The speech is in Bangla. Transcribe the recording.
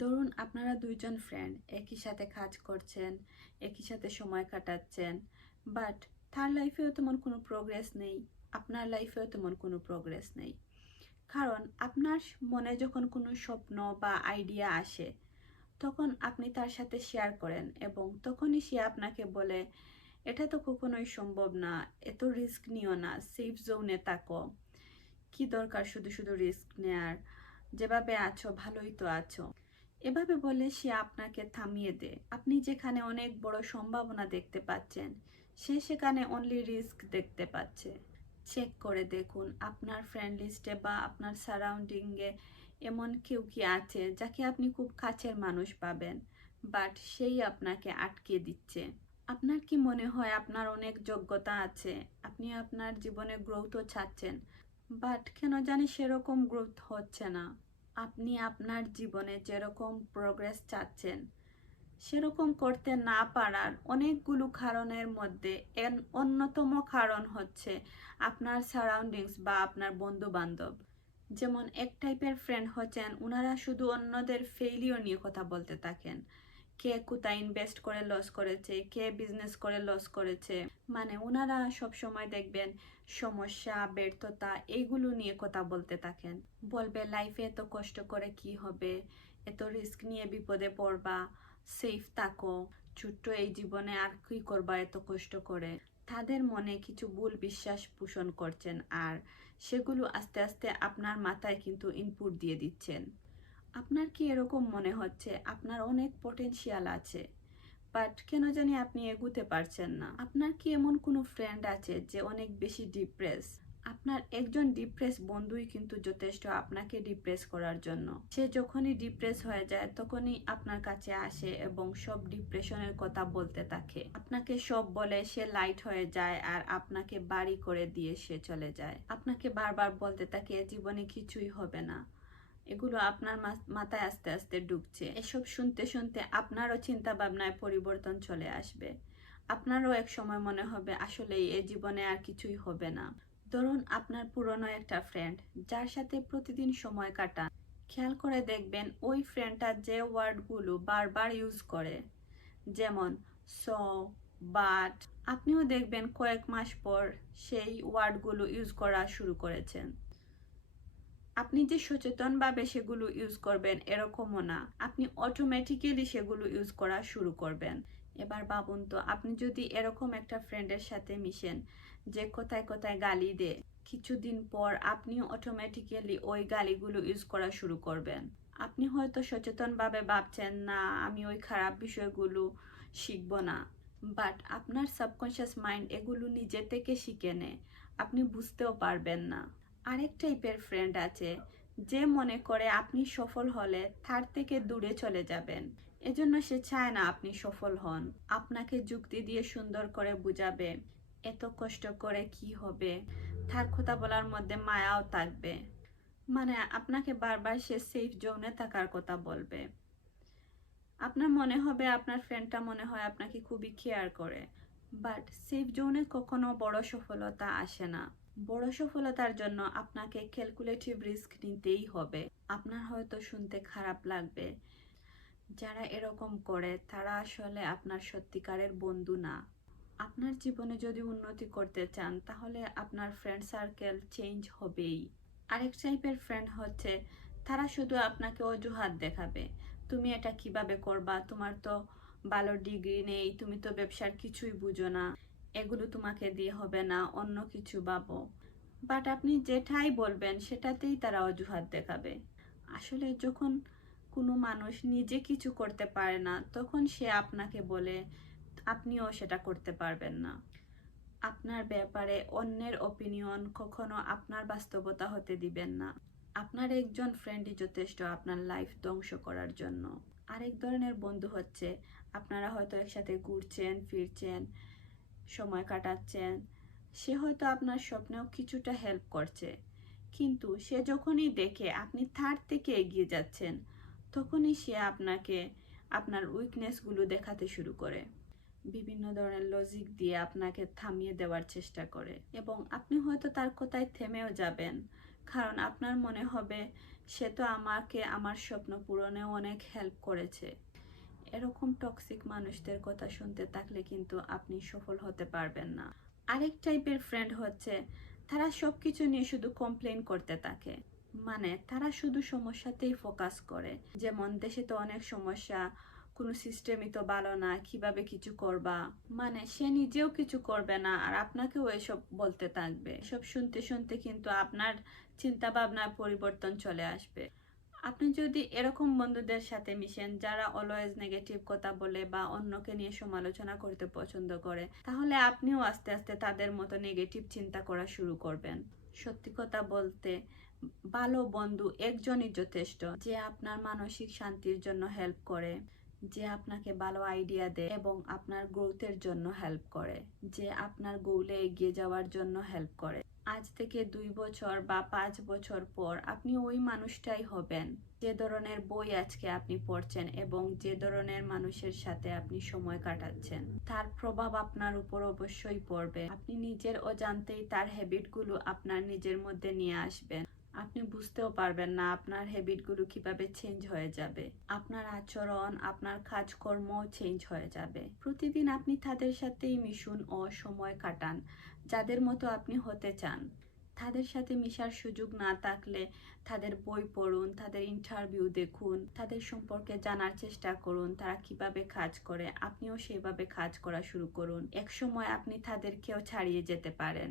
ধরুন আপনারা দুইজন ফ্রেন্ড একই সাথে কাজ করছেন, একই সাথে সময় কাটাচ্ছেন, বাট তার লাইফেও তেমন কোনো প্রোগ্রেস নেই, আপনার লাইফেও তেমন কোনো প্রোগ্রেস নেই। কারণ আপনার মনে যখন কোনো স্বপ্ন বা আইডিয়া আসে, তখন আপনি তার সাথে শেয়ার করেন এবং তখনই সে আপনাকে বলে, এটা তো কখনোই সম্ভব না, এত রিস্ক নিও না, সেফ জোনে থাকো, কি দরকার শুধু শুধু রিস্ক নেয়ার, যেভাবে আছো ভালোই তো আছো। এভাবে বলে সে আপনাকে থামিয়ে দেয়। আপনি যেখানে অনেক বড় সম্ভাবনা দেখতে পাচ্ছেন, সে সেখানে অনলি রিস্ক দেখতে পাচ্ছে। চেক করে দেখুন আপনার ফ্রেন্ড লিস্টে বা আপনার সারাউন্ডিংয়ে এমন কেউ কি আছে যাকে আপনি খুব কাছের মানুষ পাবেন, বাট সেই আপনাকে আটকে দিচ্ছে। আপনার কি মনে হয় আপনার অনেক যোগ্যতা আছে, আপনি আপনার জীবনে গ্রোথও চাচ্ছেন, বাট কেন জানি সেরকম গ্রোথ হচ্ছে না। আপনি আপনার জীবনে যেরকম প্রোগ্রেস চাচ্ছেন সেরকম করতে না পারার অনেকগুলো কারণের মধ্যে অন্যতম কারণ হচ্ছে আপনার সারাউন্ডিংস বা আপনার বন্ধু বান্ধব। যেমন এক টাইপের ফ্রেন্ড হচ্ছেন ওনারা শুধু অন্যদের ফেইলিওর নিয়ে কথা বলতে থাকেন, কে কোথায় ইনভেস্ট করে লস করেছে, কে বিজনেস করে লস করেছে, মানে ওনারা সব সময় দেখবেন সমস্যা ব্যর্থতা এইগুলো নিয়ে কথা বলতে থাকেন। বলবে লাইফে এত কষ্ট করে কি হবে, এত রিস্ক নিয়ে বিপদে পড়বা, সেফ থাকো, ছোট্ট এই জীবনে আর কি করবা এত কষ্ট করে। তাদের মনে কিছু ভুল বিশ্বাস পোষণ করছেন আর সেগুলো আস্তে আস্তে আপনার মাথায় কিন্তু ইনপুট দিয়ে দিচ্ছেন। আপনার কি এরকম মনে হচ্ছে আপনার অনেক পটেনশিয়াল আছে, বাট কেন জানি আপনি এগুতে পারছেন না? আপনার কি এমন কোনো ফ্রেন্ড আছে যে অনেক বেশি ডিপ্রেস? আপনার একজন ডিপ্রেস বন্ধুই কিন্তু যথেষ্ট আপনাকে ডিপ্রেস করার জন্য। সে যখনই ডিপ্রেস হয়ে যায় তখনই আপনার কাছে আসে এবং সব ডিপ্রেশনের কথা বলতে থাকে, আপনাকে সব বলে সে লাইট হয়ে যায় আর আপনাকে বাড়ি করে দিয়ে সে চলে যায়। আপনাকে বারবার বলতে থাকে জীবনে কিছুই হবে না। এগুলো আপনার মাথায় আস্তে আস্তে ঢুকছে। এসব শুনতে শুনতে আপনারও চিন্তা ভাবনায় পরিবর্তন চলে আসবে। আপনারও এক সময় মনে হবে আসলে এ জীবনে আর কিছুই হবে না। ধরুন আপনার পুরনো একটা ফ্রেন্ড যার সাথে প্রতিদিন সময় কাটান, খেয়াল করে দেখবেন ওই ফ্রেন্ডটা যে ওয়ার্ডগুলো বারবার ইউজ করে, যেমন সো, বাট, আপনিও দেখবেন কয়েক মাস পর সেই ওয়ার্ডগুলো ইউজ করা শুরু করেছেন। আপনি যে সচেতনভাবে সেগুলো ইউজ করবেন এরকমও না, আপনি অটোমেটিক্যালি সেগুলো ইউজ করা শুরু করবেন। এবার ভাবুন তো, আপনি যদি এরকম একটা ফ্রেন্ডের সাথে মিশেন যে কোথায় কোথায় গালি দেয়, কিছুদিন পর আপনিও অটোমেটিক্যালি ওই গালিগুলো ইউজ করা শুরু করবেন। আপনি হয়তো সচেতনভাবে ভাবছেন না আমি ওই খারাপ বিষয়গুলো শিখব না, বাট আপনার সাবকনশিয়াস মাইন্ড এগুলো নিজে থেকে শিখে নেয়, আপনি বুঝতেও পারবেন না। আরেক টাইপের ফ্রেন্ড আছে যে মনে করে আপনি সফল হলে তার থেকে দূরে চলে যাবেন, এজন্য সে চায় না আপনি সফল হন। আপনাকে যুক্তি দিয়ে সুন্দর করে বুঝাবে এত কষ্ট করে কি হবে, তার কথা বলার মধ্যে মায়াও থাকবে, মানে আপনাকে বারবার সে সেফ জোনে থাকার কথা বলবে। আপনার মনে হবে আপনার ফ্রেন্ডটা মনে হয় আপনাকে খুবই কেয়ার করে, বাট সেফ জোনে কখনো বড় সফলতা আসে না। বড় সফলতার জন্য আপনাকে ক্যালকুলেটিভ রিস্ক নিতেই হবে। আপনার হয়তো শুনতে খারাপ লাগবে, যারা এরকম করে তারা আসলে আপনার সত্যিকারের বন্ধু না। আপনার জীবনে যদি উন্নতি করতে চান তাহলে আপনার ফ্রেন্ড সার্কেল চেঞ্জ হবেই। আরেক টাইপের ফ্রেন্ড হচ্ছে তারা শুধু আপনাকে অজুহাত দেখাবে, তুমি এটা কিভাবে করবা, তোমার তো ভালো ডিগ্রি নেই, তুমি তো ব্যবসার কিছুই বুঝো না, এগুলো তোমাকে দিয়ে হবে না, অন্য কিছু ভাবো। বাট আপনি যেটাই বলবেন সেটাতেই তারা অজুহাত দেখাবে। আসলে যখন কোনো মানুষ নিজে কিছু করতে পারে না তখন সে আপনাকে বলে আপনিও সেটা করতে পারবেন না। আপনার ব্যাপারে অন্যের অপিনিয়ন কখনো আপনার বাস্তবতা হতে দিবেন না। আপনার একজন ফ্রেন্ডই যথেষ্ট আপনার লাইফ ধ্বংস করার জন্য। আরেক ধরনের বন্ধু হচ্ছে আপনারা হয়তো একসাথে ঘুরছেন ফিরছেন, সময় কাটাচ্ছেন, সে হয়তো আপনার স্বপ্নেও কিছুটা হেল্প করছে, কিন্তু সে যখনই দেখে আপনি তার থেকে এগিয়ে যাচ্ছেন তখনই সে আপনাকে আপনার উইকনেসগুলো দেখাতে শুরু করে, বিভিন্ন ধরনের লজিক দিয়ে আপনাকে থামিয়ে দেওয়ার চেষ্টা করে এবং আপনি হয়তো তার কথায় থেমেও যাবেন, কারণ আপনার মনে হবে সে তো আমাকে আমার স্বপ্ন পূরণেও অনেক হেল্প করেছে। এরকম টক্সিক মানুষদের কথা শুনতে থাকলে কিন্তু আপনি সফল হতে পারবেন না। আরেক টাইপের ফ্রেন্ড হচ্ছে, তারা সবকিছু নিয়ে শুধু কমপ্লেন করতে থাকে। মানে তারা শুধু সমস্যাতেই ফোকাস করে। যেমন দেশে তো অনেক সমস্যা, কোনো সিস্টেমই তো ভালো না, কিভাবে কিছু করবা। মানে সে নিজেও কিছু করবে না আর আপনাকেও এসব বলতে থাকবে। এসব শুনতে শুনতে কিন্তু আপনার চিন্তা ভাবনার পরিবর্তন চলে আসবে। আপনি যদি এরকম বন্ধুদের সাথে মিশেন যারা অলওয়েজ নেগেটিভ কথা বলে বা অন্যকে নিয়ে সমালোচনা করতে পছন্দ করে, তাহলে আপনিও আস্তে আস্তে তাদের মতো নেগেটিভ চিন্তা করা শুরু করবেন। সত্যি কথা বলতে, ভালো বন্ধু একজনই যথেষ্ট, যে আপনার মানসিক শান্তির জন্য হেল্প করে, যে আপনাকে ভালো আইডিয়া দেয় এবং আপনার গ্রোথের জন্য হেল্প করে, যে আপনার গোলে এগিয়ে যাওয়ার জন্য হেল্প করে। আজ থেকে 2 বছর বা 5 বছর পর আপনি ওই মানুষটাই হবেন। যে ধরনের বই আজকে আপনি পড়ছেন এবং যে ধরনের মানুষের সাথে আপনি সময় কাটাচ্ছেন, তার প্রভাব আপনার উপর অবশ্যই পড়বে। আপনি নিজের অজান্তেই তার হ্যাবিটগুলো আপনার নিজের মধ্যে নিয়ে আসবেন। আপনি বুঝতেও পারবেন না আপনার হ্যাবিটগুলো কিভাবে চেঞ্জ হয়ে যাবে। আপনার আচরণ, আপনার কাজকর্ম চেঞ্জ হয়ে যাবে। প্রতিদিন আপনি তাদের সাথেই মিশুন ও সময় কাটান যাদের মতো আপনি হতে চান। তাদের সাথে মিশার সুযোগ না থাকলে তাদের বই পড়ুন, তাদের ইন্টারভিউ দেখুন, তাদের সম্পর্কে জানার চেষ্টা করুন, তারা কিভাবে কাজ করে। আপনিও সেভাবে কাজ করা শুরু করুন। একসময় আপনি তাদেরকেও ছাড়িয়ে যেতে পারেন।